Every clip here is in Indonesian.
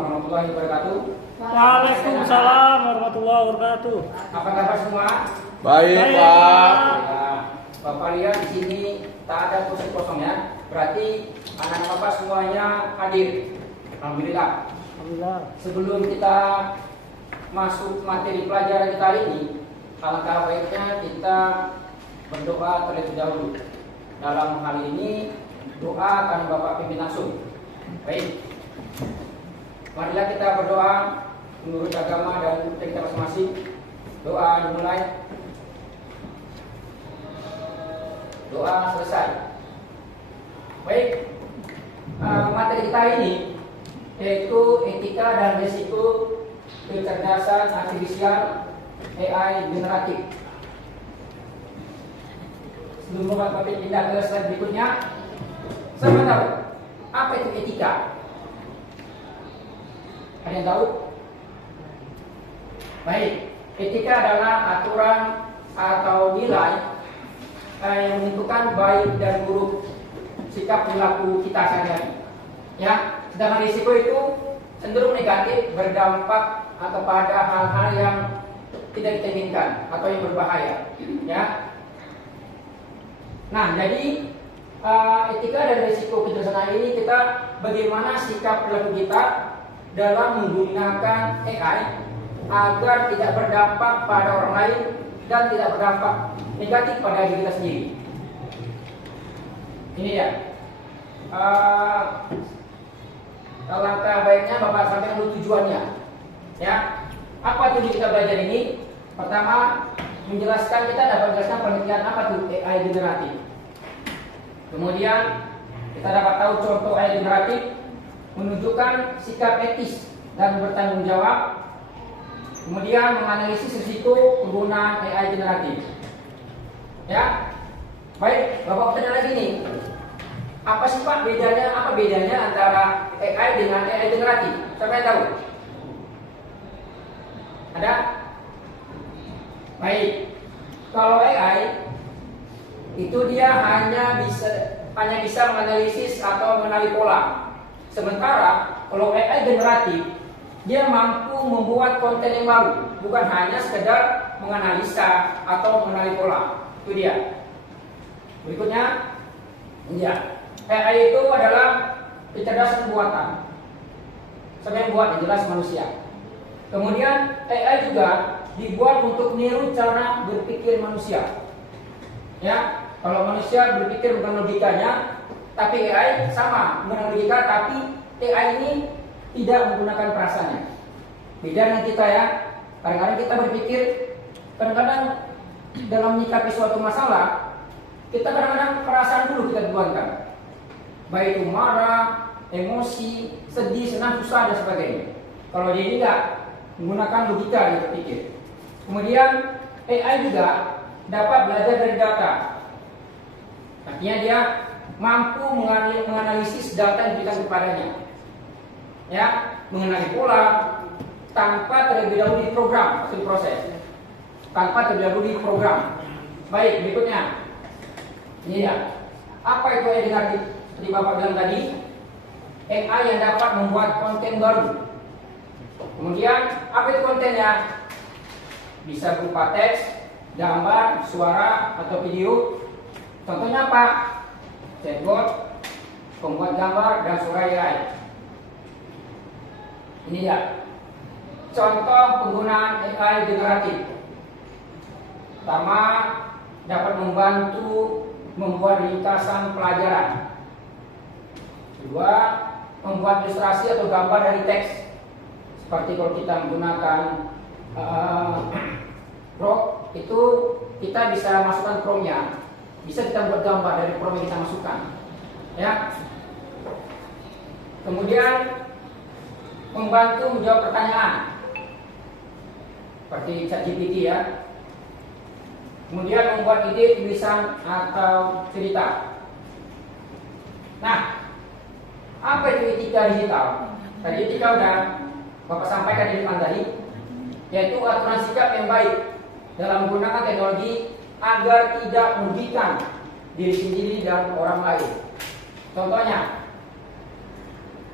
warahmatullahi wabarakatuh. Waalaikumsalam warahmatullahi wabarakatuh. Apa kabar semua? Baik, Baik, Pak. Pak. Ya, Bapak lihat di sini tak ada kursi kosong ya. Berarti anak Bapak semuanya hadir. Alhamdulillah. Alhamdulillah. Sebelum kita masuk materi pelajaran kita hari ini, alangkah baiknya kita berdoa terlebih dahulu. Dalam hal ini doa akan Bapak pimpin langsung. Baik. Marilah kita berdoa menurut agama dan kita masing-masing. Doa dimulai. Doa selesai. Baik. Materi kita ini yaitu etika dan risiko kecerdasan artifisial AI generatif. Sebelum Bapak pindah ke slide berikutnya, saya mau tahu apa itu etika? Ada yang tahu? Baik, etika adalah aturan atau nilai yang menentukan baik dan buruk sikap perilaku kita sehari-hari. Ya, sedangkan risiko itu cenderung negatif, berdampak atau pada hal-hal yang tidak kita inginkan atau yang berbahaya. Ya. Nah, jadi etika dan risiko kecerdasan ini kita bagaimana sikap perilaku kita dalam menggunakan AI agar tidak berdampak pada orang lain dan tidak berdampak negatif pada diri kita sendiri. Ini ya. Alangkah baiknya Bapak sampaikan dulu tujuannya. Ya. Apa tujuan kita belajar ini? Pertama, menjelaskan kita dapat menjelaskan pengertian apa tuh AI generatif. Kemudian kita dapat tahu contoh AI generatif, menunjukkan sikap etis dan bertanggung jawab. Kemudian menganalisis risiko penggunaan AI generatif. Ya, baik. Bapak bertanya lagi nih, apa sih Pak bedanya? Apa bedanya antara AI dengan AI generatif? Siapa yang tahu? Ada? Baik. Kalau AI itu dia hanya bisa menganalisis atau mengenali pola. Sementara kalau AI generatif dia mampu membuat konten yang baru, bukan hanya sekedar menganalisa atau mengenali pola. Itu dia. Berikutnya, ya, AI itu adalah kecerdasan buatan. Siapa yang buat? Yang jelas manusia. Kemudian AI juga dibuat untuk meniru cara berpikir manusia. Ya, kalau manusia berpikir bukan logikanya, tapi AI sama dengan logika, tapi AI ini tidak menggunakan perasaannya. Beda dengan kita ya. Kadang-kadang kita berpikir, kadang-kadang dalam menyikapi suatu masalah, kita kadang-kadang perasaan dulu kita tuangkan. Baik itu marah, emosi, sedih, senang, susah dan sebagainya. Kalau dia ini tidak menggunakan logika dia berpikir. Kemudian AI juga dapat belajar dari data. Artinya dia mampu menganalisis data yang diberikan kepadanya. Ya, mengenali pola tanpa terlebih dahulu diprogram atau diproses. Tanpa terlebih dahulu diprogram. Baik, berikutnya. Ini ya. Apa itu AI generatif? Seperti Bapak bilang tadi, AI yang dapat membuat konten baru. Kemudian, apa itu kontennya? Bisa berupa teks, gambar, suara, atau video. Contohnya apa? Chatbot, pembuat gambar, dan suara AI. Ini ya. Contoh penggunaan AI generatif. Pertama, dapat membantu membuat ringkasan pelajaran. Kedua, membuat ilustrasi atau gambar dari teks. Seperti kalau kita menggunakan prompt, itu kita bisa masukkan promptnya. Bisa kita buat gambar dari prompt yang kita masukkan. Ya. Kemudian membantu menjawab pertanyaan. Seperti ChatGPT ya. Kemudian membuat ide, tulisan atau cerita. Nah, apa itu etika digital? Tadi etika udah Bapak sampaikan di depan tadi, yaitu aturan sikap yang baik dalam menggunakan teknologi agar tidak merugikan diri sendiri dan orang lain. Contohnya,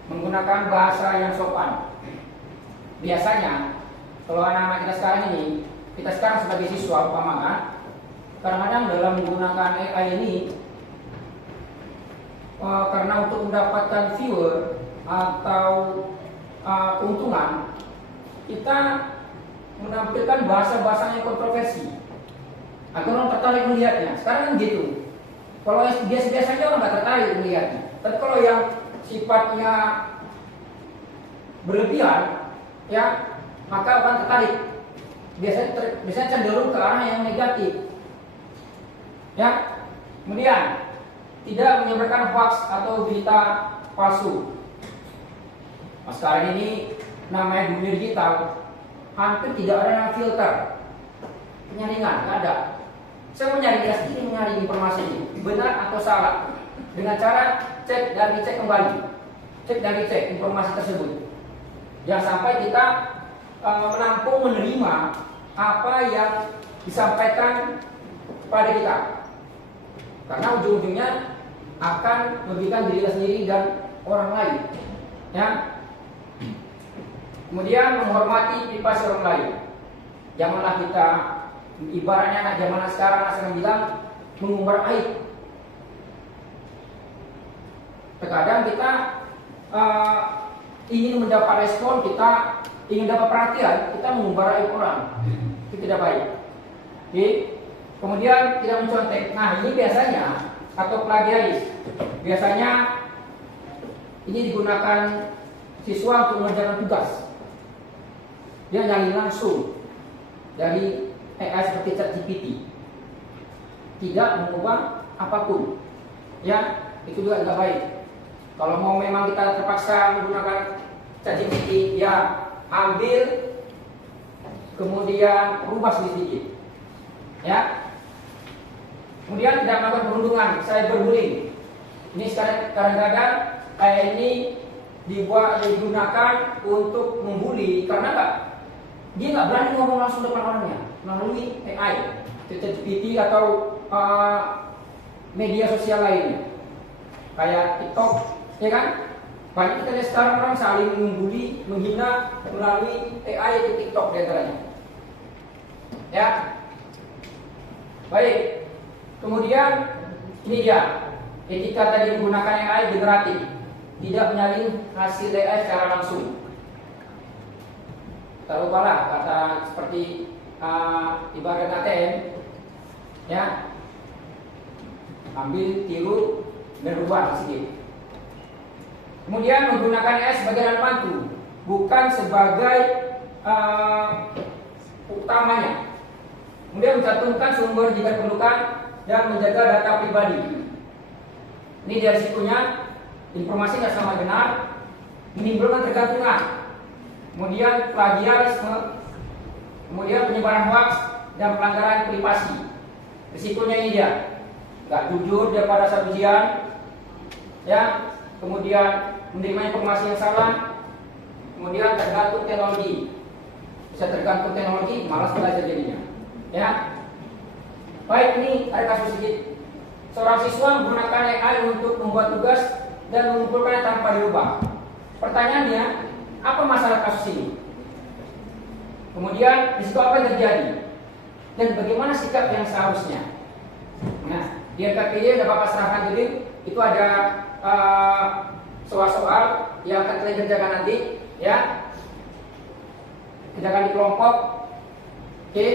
menggunakan bahasa yang sopan. Biasanya kalau anak-anak kita sekarang ini, kita sekarang sebagai siswa umpama, kadang-kadang dalam menggunakan AI ini karena untuk mendapatkan viewer atau keuntungan, kita menampilkan bahasa-bahasa yang kontroversi agar orang tertarik melihatnya. Sekarang kan gitu. Kalau biasa-biasa aja orang nggak tertarik melihatnya. Tapi kalau yang sifatnya berlebihan, ya maka akan tertarik. Biasanya cenderung ke arah yang negatif. Ya, kemudian tidak menyebarkan hoax atau berita palsu. Nah, sekarang ini namanya dunia digital, hampir tidak ada yang filter, penyaringan, nggak ada. Saya mau nyari ini, nyari informasi ini, benar atau salah, dengan cara cek dan dicek kembali, cek dan dicek informasi tersebut. Jangan sampai kita menampung menerima apa yang disampaikan pada kita, karena ujung-ujungnya akan merugikan diri kita sendiri dan orang lain. Ya. Kemudian menghormati privasi orang lain. Janganlah kita, ibaratnya anak zaman sekarang bilang, mengumbar aib. Terkadang kita ingin mendapat respon, kita ingin dapat perhatian, kita mengumbar aib orang. Itu tidak baik. Oke. Kemudian tidak mencontek. Nah, ini biasanya atau plagiaris. Biasanya ini digunakan siswa untuk mengerjakan tugas. Dia nyari langsung dari AI seperti ChatGPT, tidak mengubah apapun. Ya, itu juga tidak baik. Kalau mau memang kita terpaksa menggunakan ChatGPT, ya ambil kemudian rubah sedikit. Ya. Kemudian tidak melakukan perundungan, cyberbullying. Ini sekarang kadang-kadang kayak ini digunakan untuk membuli karena dia nggak berani ngomong langsung depan orangnya melalui AI, ChatGPT atau media sosial lainnya, kayak TikTok, ya kan? Banyak kita lihat sekarang orang saling membuli, menghina melalui AI di TikTok diantaranya. Ya, baik. Kemudian ini dia etika tadi menggunakan AI generatif, tidak menyalin hasil AI secara langsung. Tak lupalah kata seperti ibarat ATM, ya, ambil, tiru, dan rubah sedikit. Kemudian menggunakan AI sebagai alat bantu, bukan sebagai utamanya. Kemudian mencantumkan sumber jika diperlukan dan menjaga data pribadi. Ini dia risikonya, informasi tidak sama benar, menimbulkan ketergantungan. Kemudian plagiarisme, kemudian penyebaran hoax dan pelanggaran privasi. Risikonya ini dia, nggak jujur dia pada saat ujian, ya, kemudian menerima informasi yang salah, kemudian tergantung teknologi, bisa tergantung teknologi, malas belajar jadinya, ya. Baik, ini ada kasus sedikit. Seorang siswa menggunakan AI untuk membuat tugas dan mengumpulkannya tanpa dirubah. Pertanyaannya, apa masalah kasus ini? Kemudian, di situ apa yang terjadi? Dan bagaimana sikap yang seharusnya? Nah, di RKPD ada Bapak serahkan jadi itu ada soal-soal yang akan kalian kerjakan nanti, ya. Kerjakan di kelompok. Oke.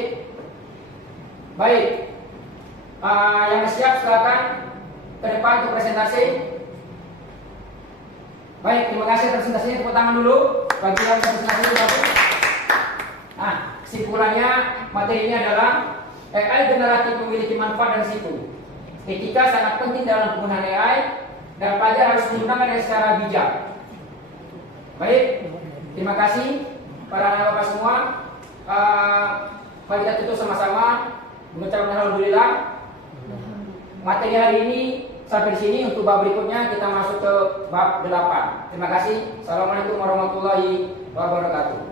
Baik. Yang siap silakan ke depan untuk presentasi. Baik, terima kasih presentasinya, tepuk tangan dulu bagi yang presentasi bagus. Nah, kesimpulannya materi ini adalah AI generatif memiliki manfaat dan risiko. Etika sangat penting dalam penggunaan AI dan pelajar harus menggunakannya secara bijak. Baik, terima kasih para anak bapak semua. Mari kita tutup sama-sama mengucapkan alhamdulillah. Materi hari ini sampai di sini. Untuk bab berikutnya kita masuk ke bab 8. Terima kasih. Assalamualaikum warahmatullahi wabarakatuh.